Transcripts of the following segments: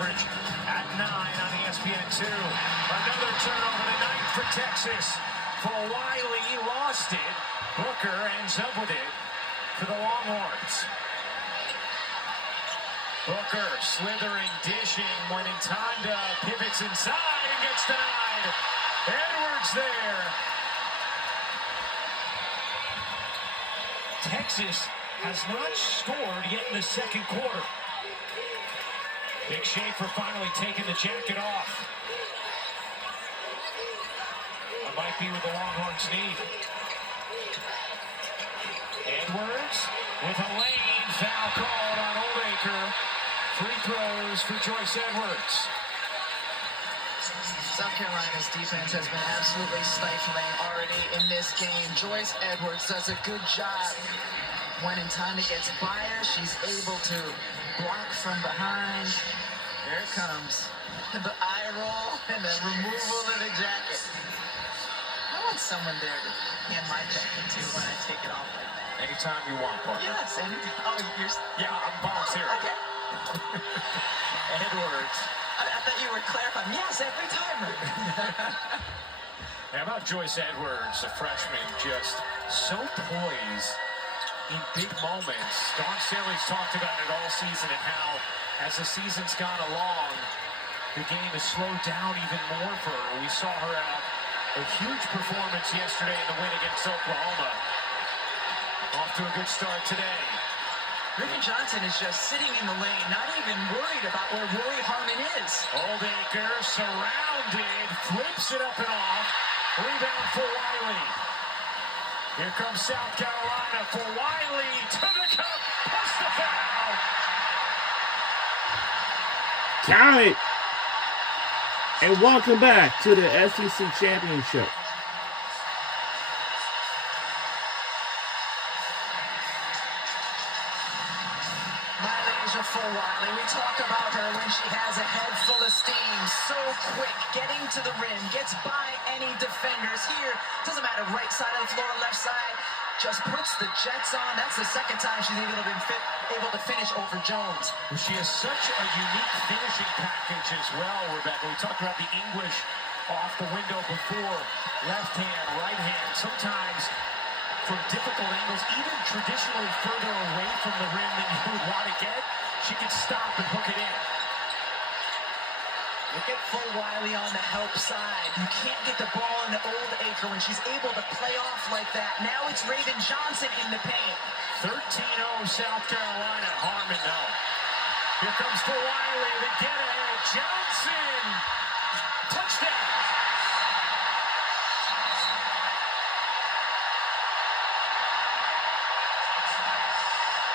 coverage at 9 on ESPN2. Another turnover tonight for Texas. For Wiley, lost it. Booker ends up with it for the Longhorns. Booker slithering, dishing, when in time to pivots inside and gets denied. Edwards there. Texas has not scored yet in the second quarter. Big Schaefer finally taking the jacket off. That might be what the Longhorns need. Edwards with a lane foul called on Oldacre. Free throws for Joyce Edwards. South Carolina's defense has been absolutely stifling already in this game. Joyce Edwards does a good job. When in time against Fire, she's able to block from behind. There it comes. The eye roll and the removal of the jacket. I want someone there to hand my jacket to when I take it off like that. Anytime you want, Parker. Yes, anytime. Oh, Yeah, I'm volunteering. Okay. Edwards. I thought you were clarifying. Yes, every time. How about Joyce Edwards, a freshman, just so poised in big moments. Dawn Staley's talked about it all season and how, as the season's gone along, the game has slowed down even more for her. We saw her have a huge performance yesterday in the win against Oklahoma. Off to a good start today. Raven Johnson is just sitting in the lane, not even worried about where Rory Harmon is. Oldacre surrounded, flips it up and off. Rebound for Wiley. Here comes South Carolina for Wiley to the cup. Plus the foul. Count it. And welcome back to the SEC Championship. Malaysia for Wiley. We talk about her when she has a head full of steam. So quick, getting to the rim, gets by any defenders. Here, doesn't matter right side of the floor, left side, just puts the Jets on. That's the second time she's able to finish over Jones. She has such a unique finishing package as well, Rebecca. We talked about the English off the window before. Left hand, right hand. Sometimes from difficult angles, even traditionally further away from the rim than you would want to get, she can stop and hook it in. Look at full Wiley on the help side. You can't get the ball in the Oldacre when she's able to play off like that. Now it's Raven Johnson in the paint. 13-0 South Carolina. Harmon, no. Here comes for Wiley. The get ahead. Johnson. Touchdown.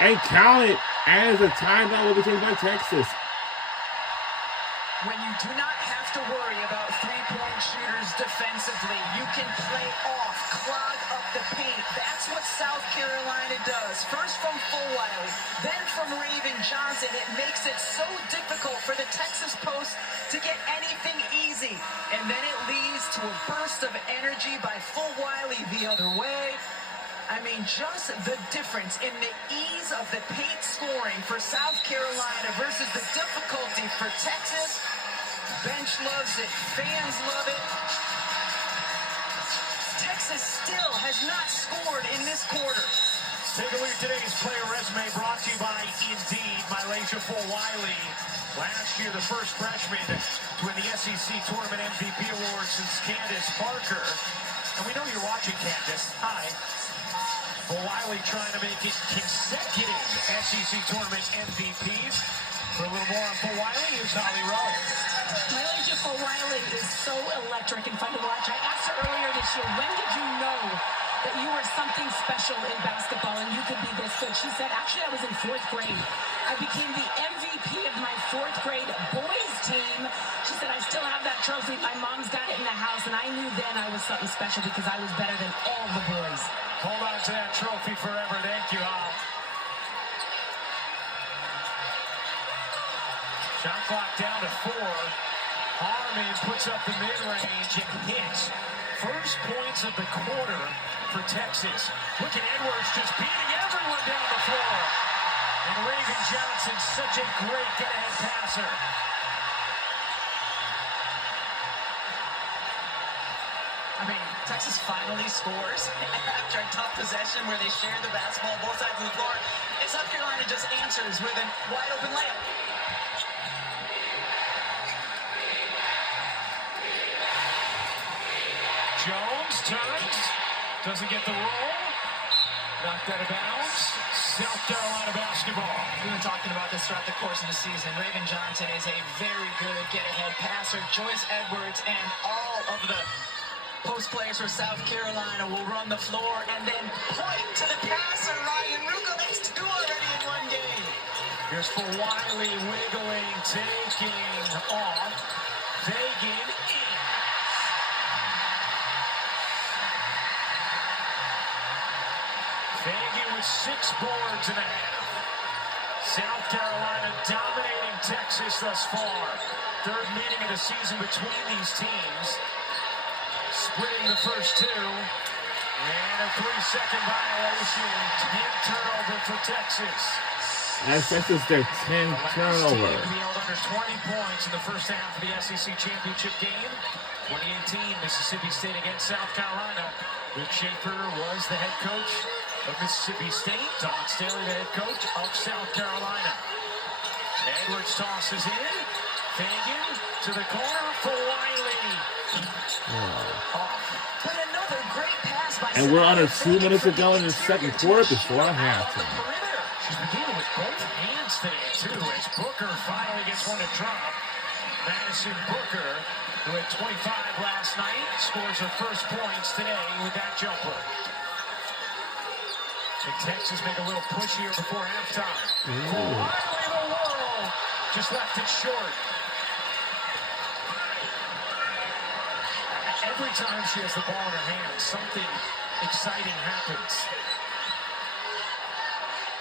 And count it as a timeout will be taken by Texas. When you do not have to worry about three-point shooters defensively, you can play off, clog up the paint. That's what South Carolina does. First from full Wiley, then from Raven Johnson. It makes it so difficult for the Texas post to get anything easy. And then it leads to a burst of energy by full Wiley the other way. I mean, just the difference in the ease of the paint scoring for South Carolina versus the difficulty for Texas. Bench loves it. Fans love it. Texas still has not scored in this quarter. Take a look at today's player resume brought to you by Indeed. Malaysia for Wiley. Last year, the first freshman to win the SEC Tournament MVP award since Candace Parker. And we know you're watching, Candace. Hi. For Wiley trying to make it consecutive SEC Tournament MVPs. For a little more on For Wiley, here's Holly Rowe. Malaysia for Wiley is so electric and fun to watch. I asked her earlier this year, when did you know that you were something special in basketball and you could be this good? She said, actually, I was in 4th grade. I became the MVP of my 4th grade boys team. She said, I still have that trophy. My mom's got it in the house, and I knew then I was something special because I was better than all the boys. Hold on to that trophy forever. Thank you, Hal. Shot clock down to 4. Harmon puts up the mid-range and hits. First points of the quarter for Texas. Look at Edwards just beating everyone down the floor. And Raven Johnson, such a great get-ahead passer. Texas finally scores after a tough possession where they share the basketball both sides of the floor. And South Carolina just answers with a wide open layup. Jones turns, doesn't get the roll, knocked out of bounds. South Carolina basketball. We've been talking about this throughout the course of the season. Raven Johnson is a very good get-ahead passer. Joyce Edwards and all of the post players for South Carolina will run the floor and then point to the passer, Ryan Rucco. That's two already in one game. Here's for Wiley, wiggling, taking off, Fagan in. Fagan with 6 boards and a half. South Carolina dominating Texas thus far. Third meeting of the season between these teams. Splitting the first 2. And a 3-second violation. 10th turnover for Texas. That's Texas their 10th turnover. Team held under 20 points in the first half of the SEC championship game. 2018, Mississippi State against South Carolina. Rick Schaefer was the head coach of Mississippi State. Don Staley, the head coach of South Carolina. Edwards tosses in. Fagan to the corner for Wiley. But another great pass by And we're under 2 minutes to go in the second quarter before halftime. She's beginning with both hands today, too, as Booker finally gets one to drop. Madison Booker, who had 25 last night, scores her first points today with that jumper. And Texas make a little push here before halftime. Wiley, the whirl, just left it short. Every time she has the ball in her hands, something exciting happens.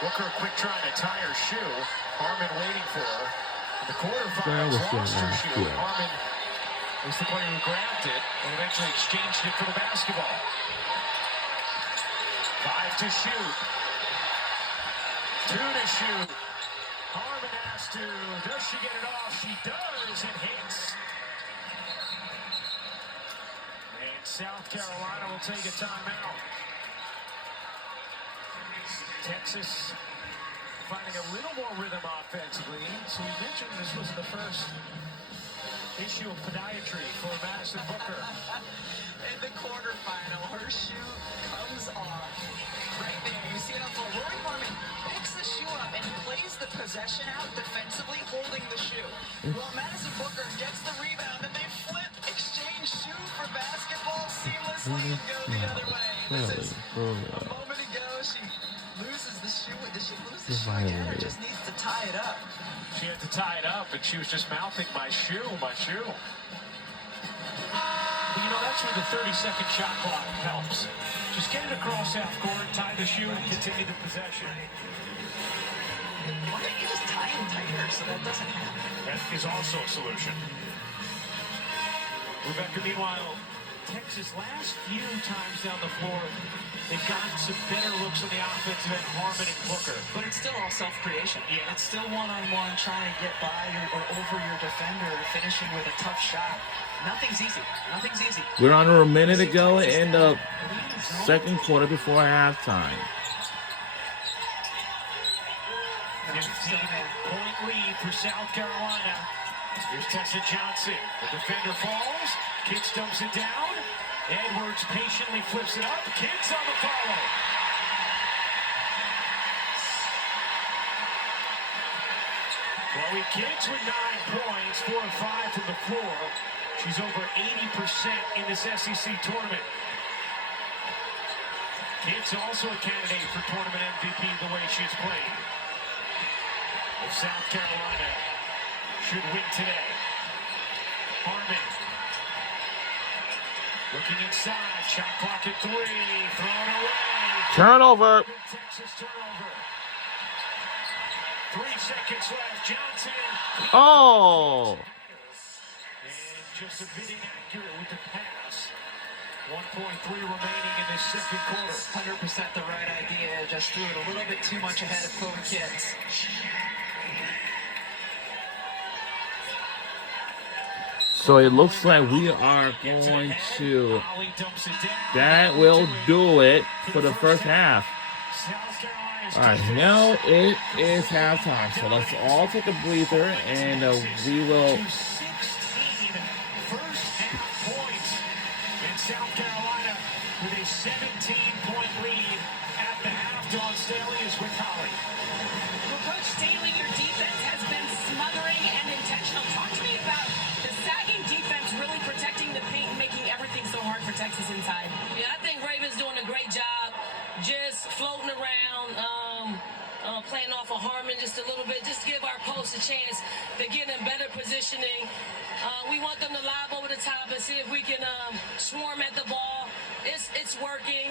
Booker quick trying to tie her shoe. Harmon waiting for her. In the quarterfinals, lost her shoe. Harmon was the player who grabbed it and eventually exchanged it for the basketball. 5 to shoot. 2 to shoot. Harmon has to. Does she get it off? She does. It hits. And South Carolina will take a timeout. Texas finding a little more rhythm offensively. So we mentioned this was the first issue of podiatry for Madison Booker. In the quarterfinal, her shoe comes off. Right there, you see it on the floor. Rory Harmon picks the shoe up and plays the possession out defensively, holding the shoe. Well, Madison Booker gets the rebound, and they flip, exchange shoe for basketball seamlessly and go the other way. This is a moment ago, she loses the shoe. Did she lose the shoe again, or just needs to tie it up? She had to tie it up, and she was just mouthing, my shoe, my shoe. You know, that's where the 30-second shot clock helps. Just get it across half court, tie the shoe, and continue the possession. Why don't you just tie it tighter so that doesn't happen? That is also a solution. Rebecca, meanwhile, Texas last few times down the floor, they've gotten some better looks on the offensive end, Harmon and Booker. But it's still all self-creation. Yeah. It's still one-on-one, trying to get by or over your defender, finishing with a tough shot. Nothing's easy. Nothing's easy. We're under a minute to go in the second quarter before halftime. 15-point lead for South Carolina. Here's Tessa Johnson. The defender falls. Kitts dumps it down. Edwards patiently flips it up. Kitts on the follow. Chloe Kitts with 9 points, 4 of 5 from the floor. She's over 80% in this SEC tournament. Kitts also a candidate for tournament MVP the way she's played. If South Carolina should win today. Harmon. Looking inside. Shot clock at 3. Thrown away. Turnover. Texas turnover. 3 seconds left. Johnson. Oh. And just a bit inaccurate with the pass. 1.3 remaining in this second quarter. 100% the right idea. Just threw it a little bit too much ahead of Chloe Kitts. So it looks like we are going to. Holly dumps it down. That will do it for the first half. South Carolina's All right, now it is halftime. So let's all take a breather, and we will. to 16 first half points. And South Carolina with a 17-point lead at the half. Dawn Staley is with Holly. Well, Coach Staley, your defense has been smothering and intentional. Talk to me about the sagging defense really protecting the paint and making everything so hard for Texas inside. Yeah, I think Raven's doing a great job just floating around, playing off of Harmon just a little bit, just to give our post a chance to get in better positioning. We want them to lob over the top and see if we can swarm at the ball. It's working.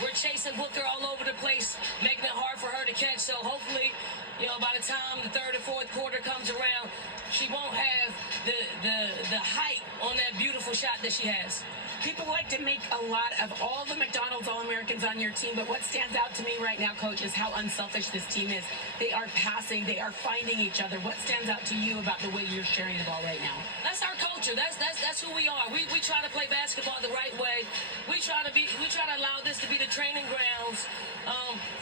We're chasing Booker all over the place, making it hard for her to catch. So hopefully, by the time the third or fourth quarter comes around, she won't have the height on that beautiful shot that she has. People like to make a lot of all the McDonald's All-Americans on your team, but what stands out to me right now, Coach, is how unselfish this team is. They are passing. They are finding each other. What stands out to you about the way you're sharing the ball right now? That's our culture. That's who we are. We try to play basketball the right way. We try to allow this to be the training grounds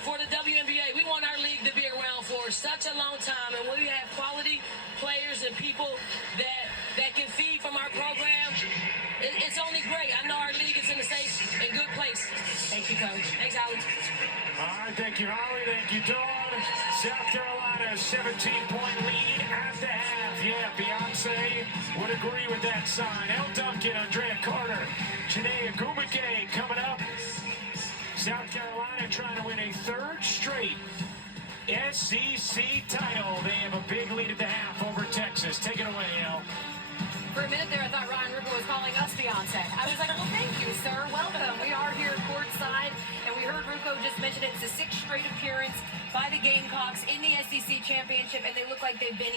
for the WNBA. We want our league to be around for such a long time, and we have quality players and people that can feed from our program. It's only great. I know our league is in a safe and good place. Thank you, Coach. Thanks, Holly. All right, thank you, Holly. Thank you, Dawn. South Carolina, 17-point lead at the half. Yeah, Beyonce would agree with that sign. El Duncan, Andrea Carter, Janae Agumake coming up. South Carolina trying to win a third straight SEC title. They have a big lead at the half over Texas. Take it away, El. For a minute there, I thought Ryan Ripple was calling us Beyonce. I was like, well, thank you, sir. Welcome. We are here courtside, and we heard Ruocco just mention it's the 6th straight appearance by the Gamecocks in the SEC championship, and they look like they've been